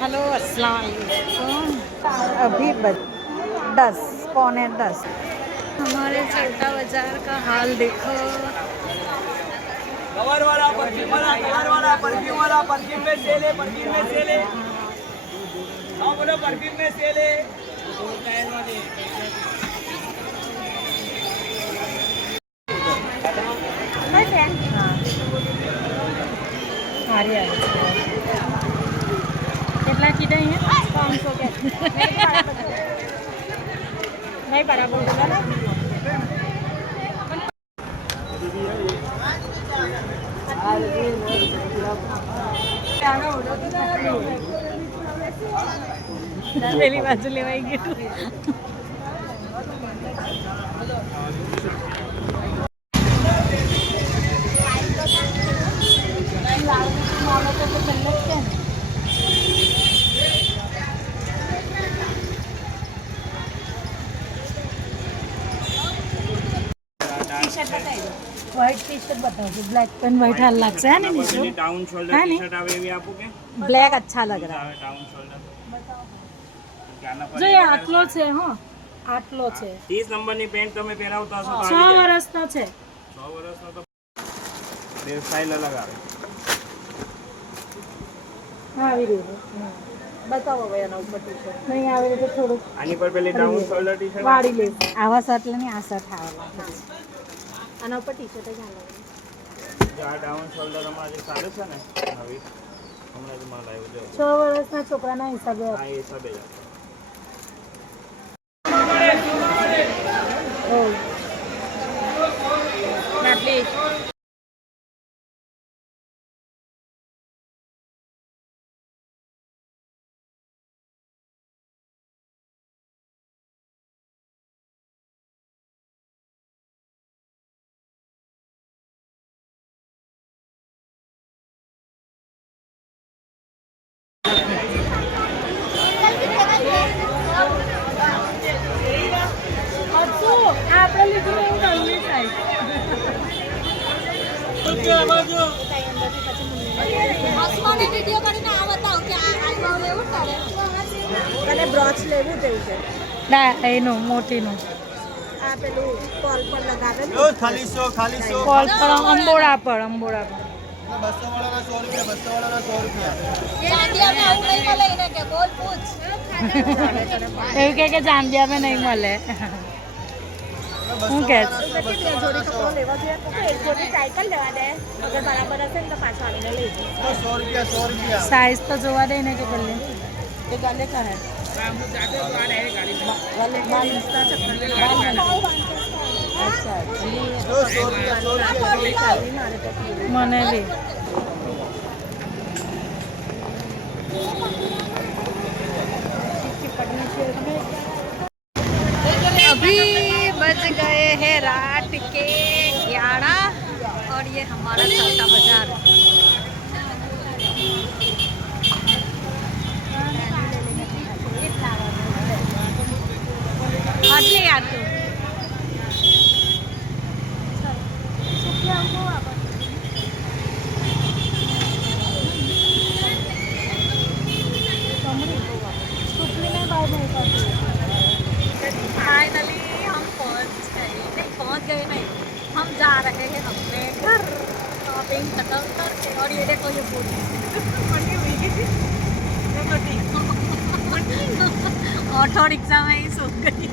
Hello अस्सलाम वालेकुम। अभी 10 पौने 10। हमारे छोटा बाजार का हाल देखो। कवर वाला परफ्यूम में सेल है। हाँ बोलो, परफ्यूम में सेल है। કેટલા કીધા અહીંયા 500 કે નહીં બરાબર પેલી બાજુ લેવાઈ ગયું. વ્હાઈટ ટી શર્ટ बताओ. ब्लैक पेन व्हाइट हाल लगता है ना नीचे. डाउन शोल्डर टी शर्ट આવે એવી આપો કે ब्लैक अच्छा लग रहा है. डाउन शोल्डर जो ये આટલો છે હો, આટલો છે. 30 નંબરની પેન્ટ તમે પહેરાવતા હશો 6 વર્ષનો છે. 6 વર્ષનો તો બે સ્ટાઇલ અલગ આવે. હા આવી રહ્યું. બતાવો ભાઈ આના ઉપર ટી શર્ટ નહીં આવે તો થોડું આની પર પેલી ડાઉન શોલ્ડર ટી શર્ટ વાળી લે. આવા શર્ટ લે ને આ શર્ટ આવા આના ઉપર ટી શર્ટ જ આલે. આ ડાઉન શોલ્ડર અમારે જે સારું છે ને નવી હમણાં જ માલ આવ્યો છે 6 વર્ષના છોકરાના હિસાબે. હા એ હિસાબે જ ઓ નાટલી આપણે લીધું એવું ગમે થાય. વિડીયો કરીને આ બતાવ કે આ ભાવ એવું કરે. તને બ્રોચ લેવું તેવું છે ના એનું મોટીનું. આ પેલું કોલ પર લગાવે ને ખાલી 100 કોલ પર અંબોડા પર 200 વાળાના 100 રૂપિયા 200 વાળાના 100 રૂપિયા ચાંદિયામાં આવું નહીં મળે એને કે બોલ પૂછ. એવું કે જાંબિયામાં નહીં મળે. હું કે જોડી કપડો લેવા જોઈએ તો એક જોડી સાયકલ લેવા દે. અગર બરાબર હશે ને તો પાછા આવીને લઈ જાય. 100 રૂપિયા સાઈઝ તો જોવા દે ને કે ગલે એ ગલે કા હે गले बाल इंस्टा चक्कर अच्छा મને બી अभी बज गए हैं रात के 11 और ये हमारा छोटा बाजार. आटले यार तू फाइनली हम पहुंच गए नहीं, हम जा रहे हैं अपने घर. शॉपिंग खत्म करके और ये देखो ये पूरी ऑटो रिक्शा में ही सो गई.